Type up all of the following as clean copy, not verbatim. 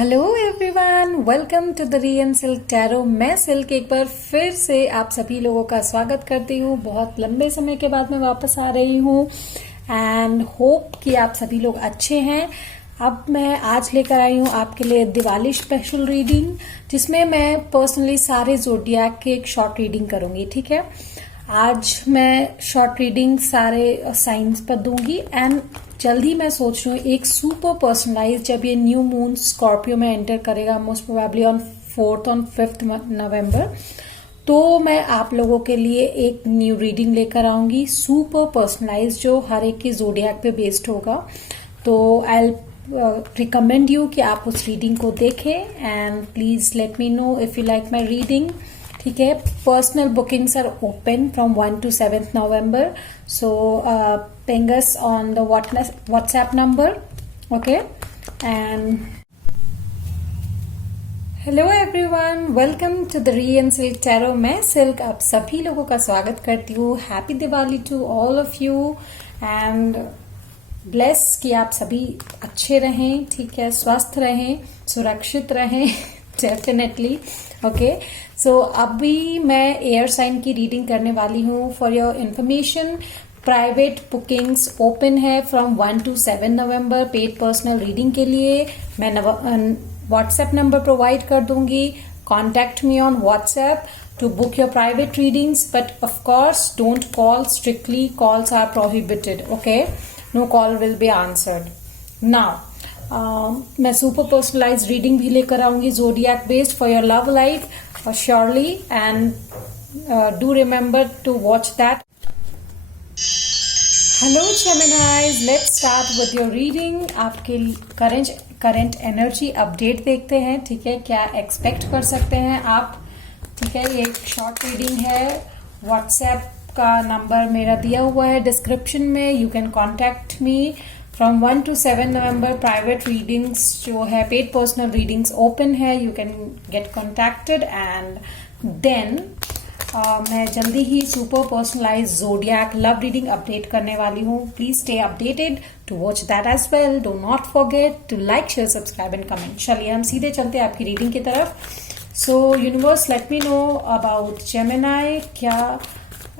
Hello everyone, welcome to the Rian Silk Tarot. मैं Silk एक बार फिर से आप सभी लोगों का स्वागत करती हूँ। बहुत लंबे समय के बाद मैं वापस आ रही हूँ एंड होप कि आप सभी लोग अच्छे हैं। अब मैं आज लेकर आई हूँ आपके लिए दिवाली स्पेशल रीडिंग, जिसमें मैं पर्सनली सारे जोडियाक के एक शॉर्ट रीडिंग करूंगी। ठीक है, आज मैं शॉर्ट रीडिंग सारे साइंस पर दूंगी एंड जल्दी मैं सोच रही हूँ एक सुपर पर्सनलाइज, जब ये न्यू मून स्कॉर्पियो में एंटर करेगा मोस्ट प्रोबेबली ऑन 4th और 5th नवंबर, तो मैं आप लोगों के लिए एक न्यू रीडिंग लेकर आऊंगी सुपर पर्सनलाइज, जो हर एक की जोडियाक पे बेस्ड होगा। तो आई रिकमेंड यू कि आप उस रीडिंग को देखें and please let me know if you like my reading. ठीक है, personal bookings are open from 1 to 7th November, so ping us on the WhatsApp number, okay? And hello everyone, welcome to the Rian Silk Tarot. मैं Silk आप सभी लोगों का स्वागत करती हूँ। Happy Diwali to all of you and bless कि आप सभी अच्छे रहें, ठीक है, स्वस्थ रहें, सुरक्षित रहें डेफिनेटली। ओके, सो अभी मैं एयर साइन की रीडिंग करने वाली हूँ। For your information, private bookings open है from 1 to 7 November. Paid personal reading के लिए मैं व्हाट्सएप नंबर प्रोवाइड कर दूंगी। Contact me on WhatsApp to book your private readings, but of course don't call, strictly calls are prohibited. Okay, no call will be answered. Now मैं super personalise reading भी लेकर आऊंगी zodiac based for your love life surely, and do remember to watch that. Hello जेमिनाइज, let's start with your reading. आपके current energy update देखते हैं। ठीक है, क्या एक्सपेक्ट कर सकते हैं आप। ठीक है, ये एक शॉर्ट रीडिंग है। व्हाट्सएप का नंबर मेरा दिया हुआ है डिस्क्रिप्शन में। You can contact me from 1 to 7 November. Private readings जो है, पेड पर्सनल रीडिंग्स ओपन है। You can get contacted and then मैं जल्दी ही super personalise zodiac love reading update करने वाली हूँ। Please stay updated to watch that as well. Do not forget to like, share, subscribe and comment. चलिए हम सीधे चलते हैं आपकी रीडिंग की तरफ। सो universe, late me know about Gemini, क्या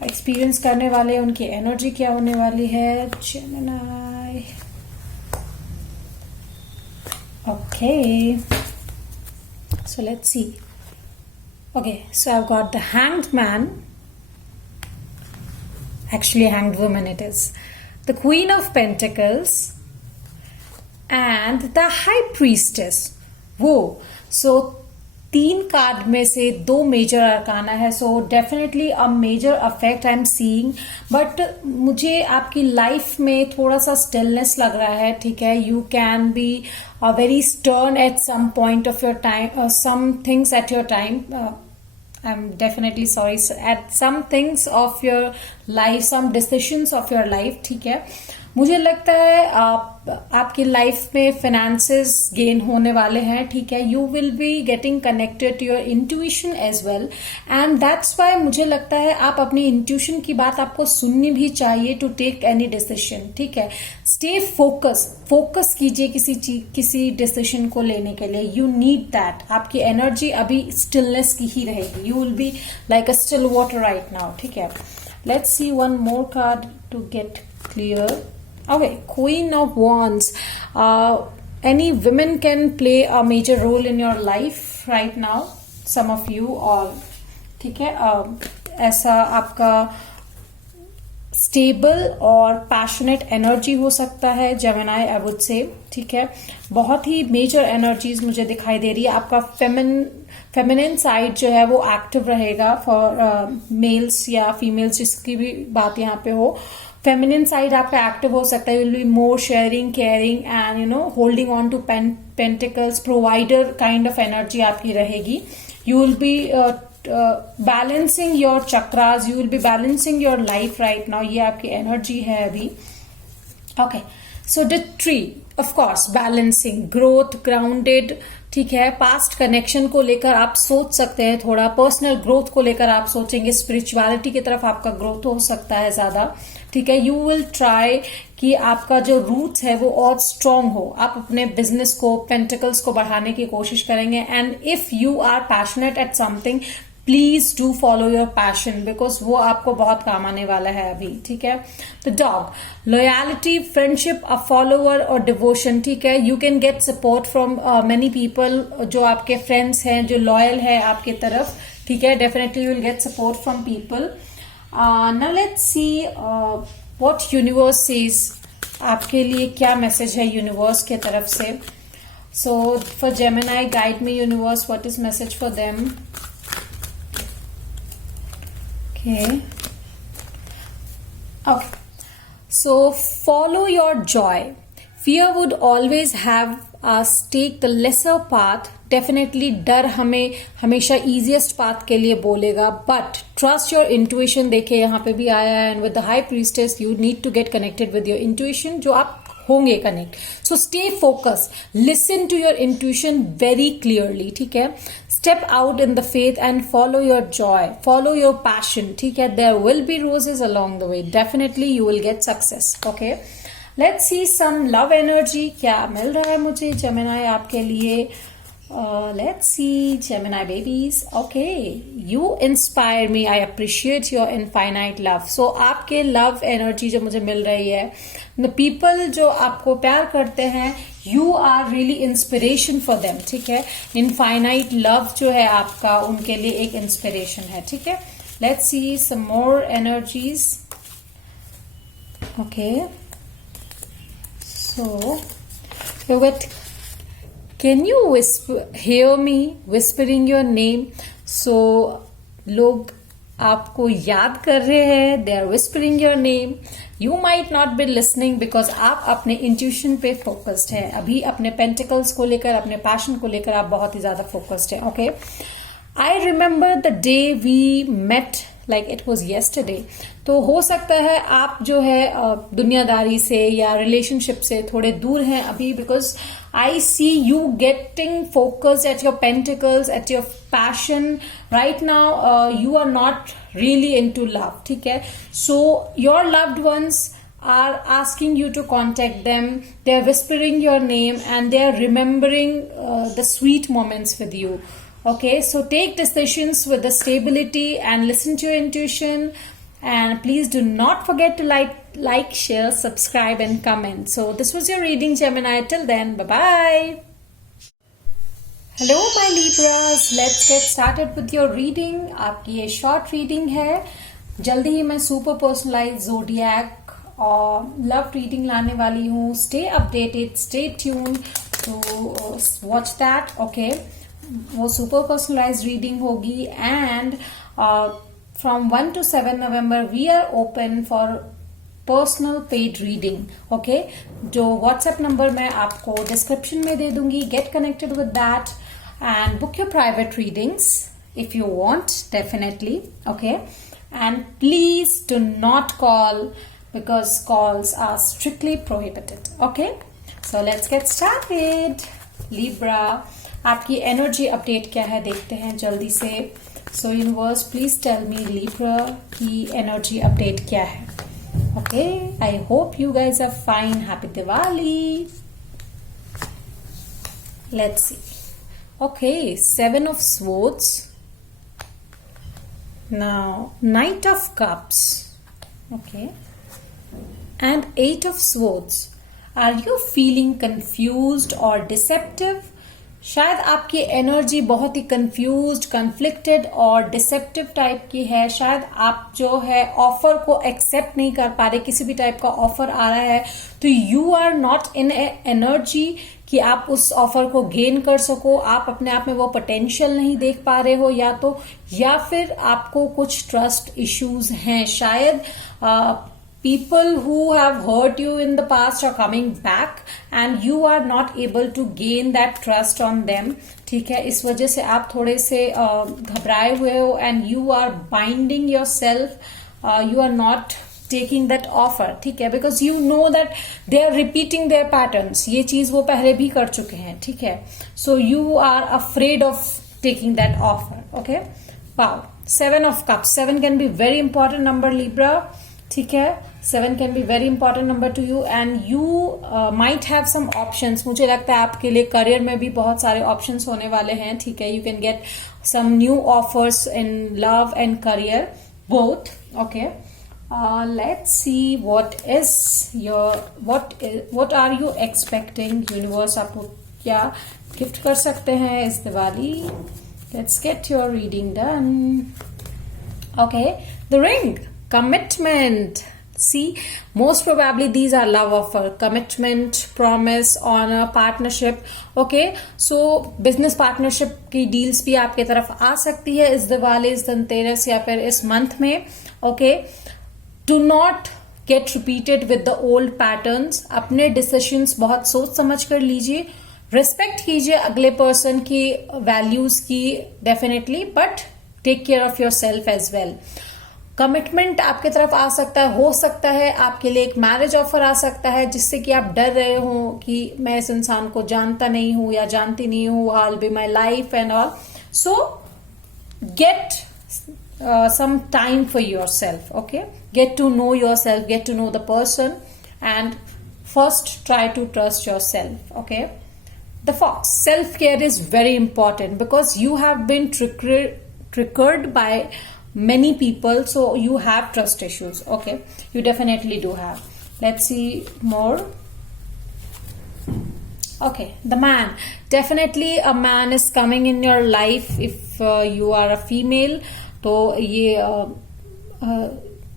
एक्सपीरियंस करने वाले, उनकी एनर्जी क्या होने वाली है। Gemini, okay, so let's see. Okay, so I've got the Hanged Man, actually Hanged Woman it is, the Queen of Pentacles and the High Priestess. वो so 3 card में से 2 मेजर अरकाना है। So definitely a major affect I am seeing, but मुझे आपकी life में थोड़ा सा stillness लग रहा है। ठीक है, you can be very stern at some point of your time, some things at your time. I am definitely sorry, at some things of your life, some decisions of your life. ठीक है, मुझे लगता है आपकी life में finances gain होने वाले हैं। ठीक है, you will be getting connected to your intuition as well, and that's why मुझे लगता है आप अपनी इंट्यूशन की बात आपको सुननी भी चाहिए टू टेक एनी डिसीजन। ठीक है, स्टे फोकस कीजिए किसी डिसीजन को लेने के लिए। You need that. आपकी एनर्जी अभी स्टिलनेस की ही रहेगी। You will be like a still water right now. ठीक है, let's see one more card to get clear. Okay, Queen of Wands. Any women can play a major role in your life right now. Some of you, or ठीक है, ऐसा आपका stable और passionate energy हो सकता है Gemini, I would say. ठीक है, बहुत ही मेजर एनर्जीज मुझे दिखाई दे रही है। आपका फेमिनिन साइड जो है वो एक्टिव रहेगा फॉर मेल्स या फीमेल्स, जिसकी भी बात यहाँ पे हो। फेमिनिन साइड आपका एक्टिव हो सकता है। Will be more sharing, caring and you know holding on to pentacles, provider kind of energy आपकी रहेगी। You will be balancing your chakras, you will be balancing your life right now. ये आपकी energy है अभी। Okay, so the tree, of course balancing, growth, grounded. ठीक है, past connection को लेकर आप सोच सकते हैं, थोड़ा पर्सनल ग्रोथ को लेकर आप सोचेंगे, स्पिरिचुअलिटी की तरफ आपका ग्रोथ हो सकता है ज्यादा। ठीक है, यू विल ट्राई कि आपका जो रूट्स है वो और स्ट्रांग हो, आप अपने बिजनेस को, पेंटिकल्स को बढ़ाने की कोशिश करेंगे। And if you are passionate at something, please do follow your passion, because वो आपको बहुत काम आने वाला है अभी, ठीक है। The dog, loyalty, friendship, a follower और डिवोशन, ठीक है। You can get support from many people, जो आपके फ्रेंड्स हैं, जो लॉयल है आपके तरफ, ठीक है। Definitely you will get support from people. Now let's see what universe says, आपके लिए क्या मैसेज है यूनिवर्स के तरफ से। So for Gemini, guide me universe, what is message for them. Okay. So follow your joy. Fear would always have us take the lesser path. Definitely डर हमें हमेशा easiest path के लिए बोलेगा, but trust your intuition। देखिए यहाँ पे भी आया है, and with the high priestess you need to get connected with your intuition, जो आप होंगे connect. So stay focus, listen to your intuition very clearly, ठीक है। Step out in the faith and follow your joy, follow your passion, ठीक है। There will be roses along the way, definitely you will get success. Okay, let's see some love energy, क्या मिल रहा है मुझे Gemini आपके लिए। Let's see, Gemini babies. Okay, you inspire me. I appreciate your infinite love. So आपके love energy जो मुझे मिल रही है, the people जो आपको प्यार करते हैं, you are really inspiration for them, ठीक है। Infinite love जो है आपका, उनके लिए एक inspiration है, ठीक है। Let's see some more energies. Okay, so you got, can you hear me whispering your name? So लोग आपको याद कर रहे हैं, they are whispering your name. You might not be listening because आप अपने intuition पे focused हैं अभी, अपने pentacles को लेकर, अपने passion को लेकर आप बहुत ही ज्यादा focused हैं। Okay, I remember the day we met like it was yesterday. तो हो सकता है आप जो है दुनियादारी से या रिलेशनशिप से थोड़े दूर हैं अभी, because I see you getting focused at your pentacles, at your passion right now. You are not really into love, ठीक है। So your loved ones are asking you to contact them. They are whispering your name and they are remembering the sweet moments with you. Okay, so take decisions with the stability and listen to your intuition, and please do not forget to like, share, subscribe and comment. So this was your reading, Gemini. Till then, bye bye. Hello my Libras, let's get started with your reading. आपकी ये short reading है, जल्दी ही मैं super personalized zodiac और love reading लाने वाली हूँ. Stay updated, stay tuned to watch that. Okay, वो super personalized reading होगी, and from 1 to 7 November we are open for personal paid reading. Okay, जो व्हाट्सएप नंबर मैं आपको डिस्क्रिप्शन में दे दूंगी. Get connected with that and book your private readings if you want, definitely. Okay, and please do not call because calls are strictly prohibited. Okay, so let's get started. Libra, आपकी energy update क्या है देखते हैं जल्दी से. सो universe please tell me Libra की energy update क्या है. Okay, I hope you guys are fine. Happy Diwali. Let's see. Okay, 7 of Swords. Now, Knight of Cups. Okay. And 8 of Swords. Are you feeling confused or deceptive? शायद आपकी energy बहुत ही confused, conflicted और deceptive type की है. शायद आप जो है ऑफर को एक्सेप्ट नहीं कर पा रहे. किसी भी टाइप का ऑफर आ रहा है तो you are not in energy कि आप उस ऑफर को गेन कर सको. आप अपने आप में वो पोटेंशियल नहीं देख पा रहे हो, या फिर आपको कुछ ट्रस्ट इश्यूज हैं. शायद people who have hurt you in the past are coming back and you are not able to gain that trust on them. ठीक है, इस वजह से आप थोड़े से घबराए हुए हो and you are binding yourself. You are not taking that offer. ठीक है, because you know that they are repeating their patterns. ये चीज वो पहले भी कर चुके हैं. ठीक है, so you are afraid of taking that offer. Okay, wow, 7 of Cups. 7 can be very important number, Libra. ठीक है, 7 can be very important number to you and you might have some options. मुझे लगता है आपके लिए career में भी बहुत सारे ऑप्शंस होने वाले हैं. ठीक है, you can get some new offers in love and career both. Okay, let's see what are you expecting. Universe आपको क्या गिफ्ट कर सकते हैं इस Diwali. Let's get your reading done. Okay, the ring, commitment. See, most probably these are love offer, commitment, promise, honor, partnership. Okay, so business partnership की deals भी आपके तरफ आ सकती है इस दिवाली, इस धनतेरस या फिर इस मंथ में. Okay, do not get repeated with the old patterns. अपने decisions बहुत सोच समझ कर लीजिए. रिस्पेक्ट कीजिए अगले पर्सन की वैल्यूज की definitely, but take care of yourself as well. Commitment आपके तरफ आ सकता है, हो सकता है आपके लिए एक मैरिज ऑफर आ सकता है जिससे कि आप डर रहे हो कि मैं इस इंसान को जानता नहीं हूं या जानती नहीं हूं, how will be my life and all. So gate some time for yourself. Okay, get to know yourself, get to know the person, and first try to trust yourself. Okay, the fox, self care is very important because you have been triggered by many people, so you have trust issues. Okay, you definitely do have. Let's see more. Okay, the man, definitely a man is coming in your life if you are a female. तो ये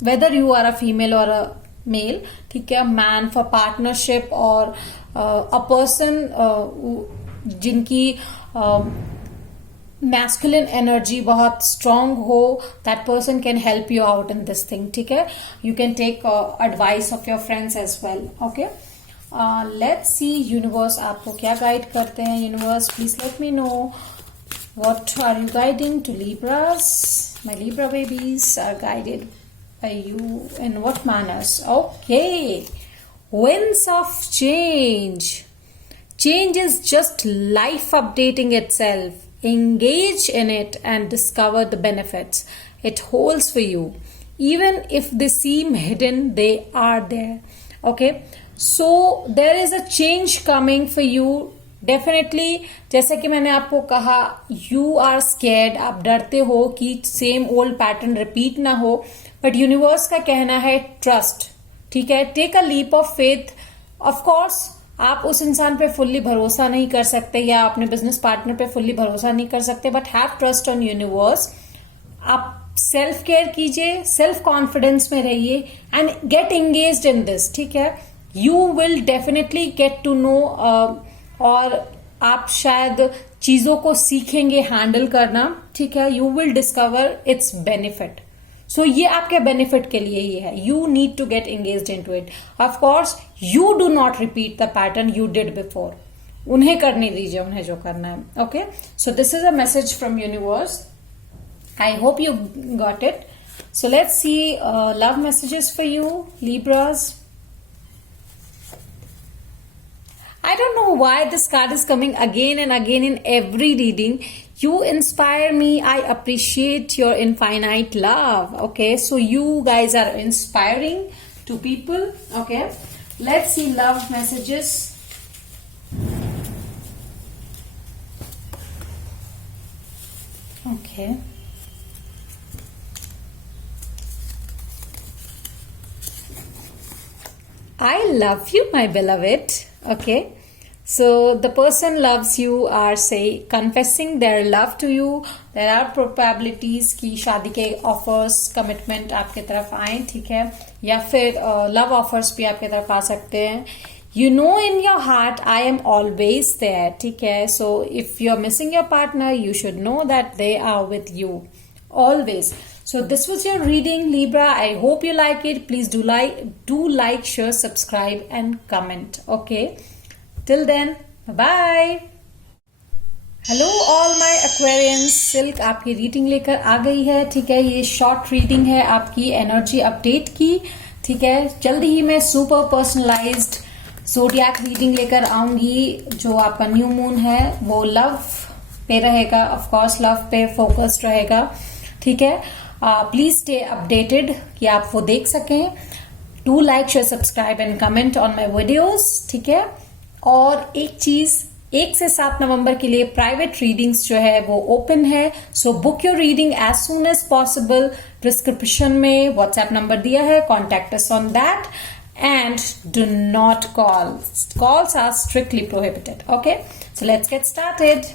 whether you are a female और a male, ठीक है, man for partnership और a person जिनकी masculine energy बहुत strong हो, that person can help you out in this thing. ठीक है, you can take advice of your friends as well. Okay, let's see universe आपको क्या गाइड करते हैं. Universe, please let me know what are you guiding to Libras. My Libra babies are guided by you in what manners? Okay, winds of change. Change is just life updating itself. Engage in it and discover the benefits it holds for you. Even if they seem hidden, they are there. Okay, so there is a change coming for you. Definitely, जैसे कि मैंने आपको कहा, you are scared, आप डरते हो कि same old pattern repeat ना हो, बट यूनिवर्स का कहना है ट्रस्ट. ठीक है, take a leap of faith. Of course आप उस इंसान पे फुल्ली भरोसा नहीं कर सकते या अपने बिजनेस पार्टनर पे फुल्ली भरोसा नहीं कर सकते, but have trust on universe. आप सेल्फ केयर कीजिए, सेल्फ कॉन्फिडेंस में रहिए and get engaged in this. ठीक है, you will definitely get to know और आप शायद चीजों को सीखेंगे हैंडल करना. ठीक है, you will discover its benefit. So ये आपके बेनिफिट के लिए ही है. You need to get engaged into it. Of course you do not repeat the pattern you did before. उन्हें करने दीजिए, उन्हें जो करना है. Okay, so this is a message from universe. I hope you got it. So let's see love messages for you Libras. I don't know why this card is coming again and again in every reading. You inspire me. I appreciate your infinite love. Okay, so you guys are inspiring to people. Okay, let's see love messages. Okay. I love you, my beloved. Okay, so the person loves you are confessing their love to you. There are probabilities कि शादी के offers, commitment आपके तरफ आए. ठीक है, या फिर love offers भी आपके तरफ आ सकते हैं. You know in your heart I am always there. ठीक है, so if you are missing your partner, you should know that they are with you always. So this was your reading, Libra. I hope you like it. Please do like, share, subscribe and comment. Okay. Till then, bye. Hello all my Aquarians. Silk आपकी reading लेकर आ गई है. ठीक है, ये short reading है आपकी energy update की. ठीक है, जल्दी ही मैं सुपर पर्सनलाइज्ड ज़ोडिएक रीडिंग लेकर आऊंगी. जो आपका न्यू मून है वो लव पे रहेगा. ऑफ कोर्स लव पे फोकस्ड रहेगा. ठीक है, प्लीज स्टे अपडेटेड कि आप वो देख सकें. Do like, share, subscribe and comment on my videos, ठीक है। और एक चीज, 1 से 7 नवंबर के लिए प्राइवेट रीडिंग्स जो है वो ओपन है, so book your reading as soon as possible. Description में व्हाट्सएप नंबर दिया है, contact us on that and do not call, calls are strictly prohibited, okay. So let's get started.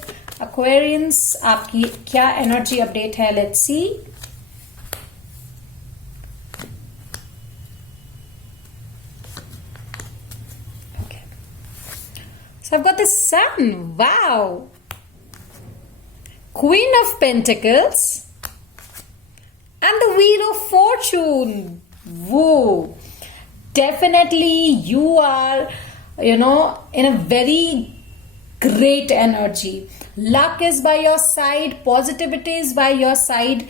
Aquarians, आपकी क्या energy update है, let's see. So I've got the Sun. Wow. Queen of Pentacles and the Wheel of Fortune. Whoa. Definitely you are, in a very great energy. Luck is by your side. Positivity is by your side.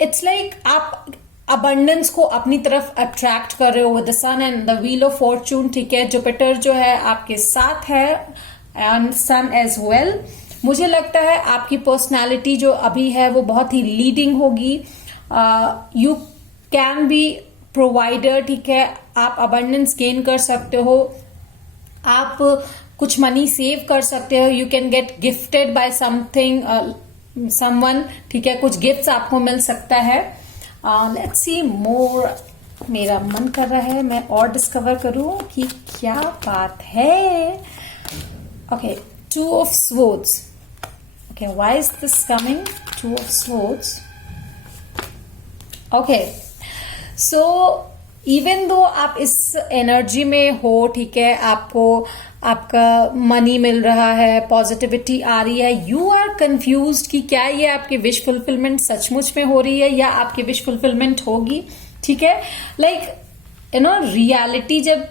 It's like आप abundance को अपनी तरफ attract कर रहे हो with the sun and the wheel of fortune, ठीक है। Jupiter जो है आपके साथ है एंड सन एज वेल। मुझे लगता है आपकी पर्सनालिटी जो अभी है वो बहुत ही लीडिंग होगी। यू कैन बी प्रोवाइडर, ठीक है। आप अबंडेंस गेन कर सकते हो, आप कुछ मनी सेव कर सकते हो, you can gate gifted bye something, someone, ठीक है। कुछ गिफ्ट्स आपको मिल सकता है। लेट्स सी मोर। मेरा मन कर रहा है मैं और डिस्कवर करूं कि क्या बात है। Okay, 2 of Swords. Okay, why is this coming? 2 of Swords. Okay, so even though आप इस एनर्जी में हो, ठीक है, आपको आपका मनी मिल रहा है, पॉजिटिविटी आ रही है, यू आर कंफ्यूज्ड कि क्या ये आपकी विश फुलफिलमेंट सचमुच में हो रही है या आपकी विश फुलफिलमेंट होगी, ठीक है। लाइक रियलिटी जब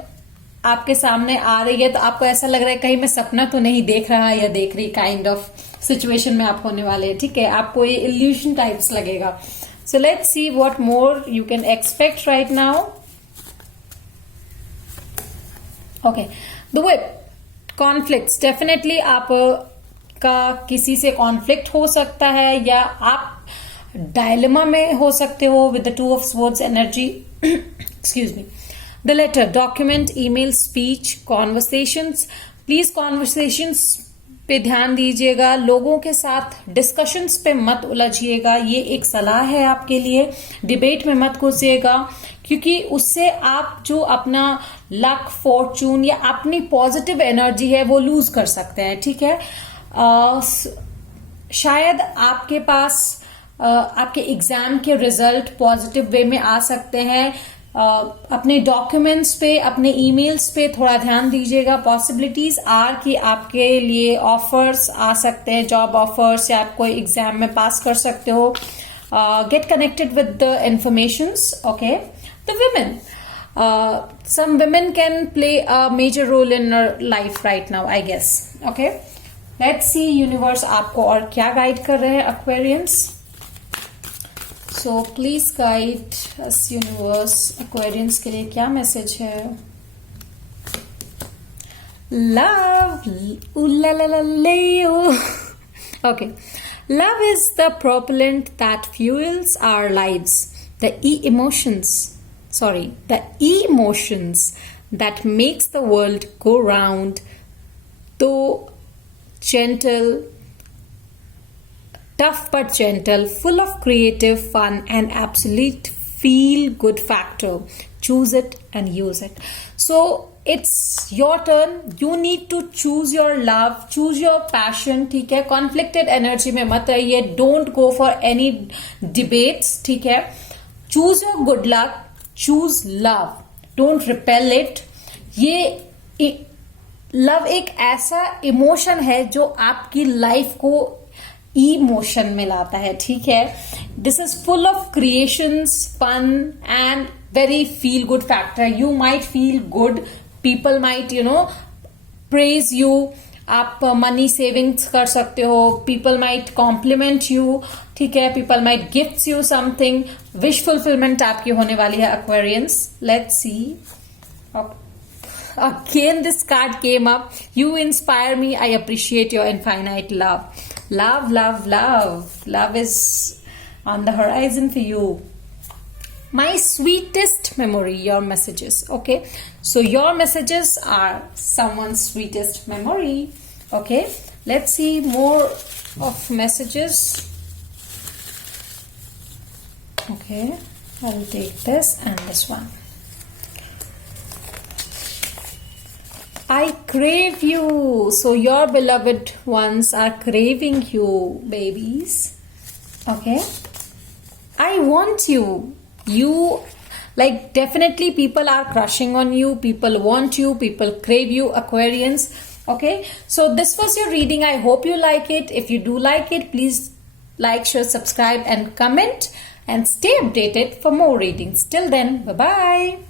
आपके सामने आ रही है तो आपको ऐसा लग रहा है कहीं मैं सपना तो नहीं देख रहा या देख रही, काइंड ऑफ सिचुएशन में आप होने वाले हैं, ठीक है। आपको ये इल्यूशन टाइप्स लगेगा। सो let's see what more you can expect right now. Okay, the whip, conflicts, definitely आप का किसी से कॉन्फ्लिक्ट हो सकता है या आप डायलेमा में हो सकते हो with the 2 of Swords energy. Excuse me. The letter, document, email, speech, conversations, please conversations पे ध्यान दीजिएगा। लोगों के साथ डिस्कशंस पे मत उलझिएगा, ये एक सलाह है आपके लिए। डिबेट में मत घुसिएगा क्योंकि उससे आप जो अपना लक, फॉर्चून या अपनी पॉजिटिव एनर्जी है वो लूज कर सकते हैं, ठीक है। शायद आपके पास आपके एग्जाम के रिजल्ट पॉजिटिव वे में आ सकते हैं। अपने डॉक्यूमेंट्स पे, अपने ईमेल्स पे थोड़ा ध्यान दीजिएगा। पॉसिबिलिटीज आर कि आपके लिए ऑफर्स आ सकते हैं, जॉब ऑफर्स, या आप कोई एग्जाम में पास कर सकते हो। Gate connected with the informations, okay. The women, some women can play a major role in our life right now, I guess. Okay, let's see universe आपको और क्या गाइड कर रहे हैं Aquarians. So please guide us universe. Aquarians के लिए क्या message है? Love, ooh la la la Leo. Okay, love is the propellant that fuels our lives. The emotions that makes the world go round, though gentle, tough but gentle, full of creative fun and absolute feel good factor. Choose it and use it. So it's your turn. You need to choose your love, choose your passion, ठीक है। conflicted energy में मत रहिए, don't go for any debates, ठीक है। choose your good luck, choose love, don't repel it. ये love एक ऐसा इमोशन है जो आपकी लाइफ को इमोशन में लाता है, ठीक है। This is full of creations, fun and very feel good factor. You might feel good, people might praise you. आप मनी सेविंग्स कर सकते हो. पीपल माइट कॉम्प्लीमेंट यू, ठीक है. People might gift you something. Wish fulfilment आपकी होने वाली है Aquarians. Let's see. Again this card came up. You inspire me. I appreciate your infinite love. Love, love, love. Love is on the horizon for you. My sweetest memory, your messages. Okay, so your messages are someone's sweetest memory. Okay, let's see more of messages. Okay, I'll take this and this one. I crave you. So your beloved ones are craving you, babies. Okay, I want you. You, like, definitely people are crushing on you, people want you, people crave you, Aquarians. Okay, so this was your reading. I hope you like it. If you do like it, please like, share, subscribe and comment, and stay updated for more readings. Till then, bye bye.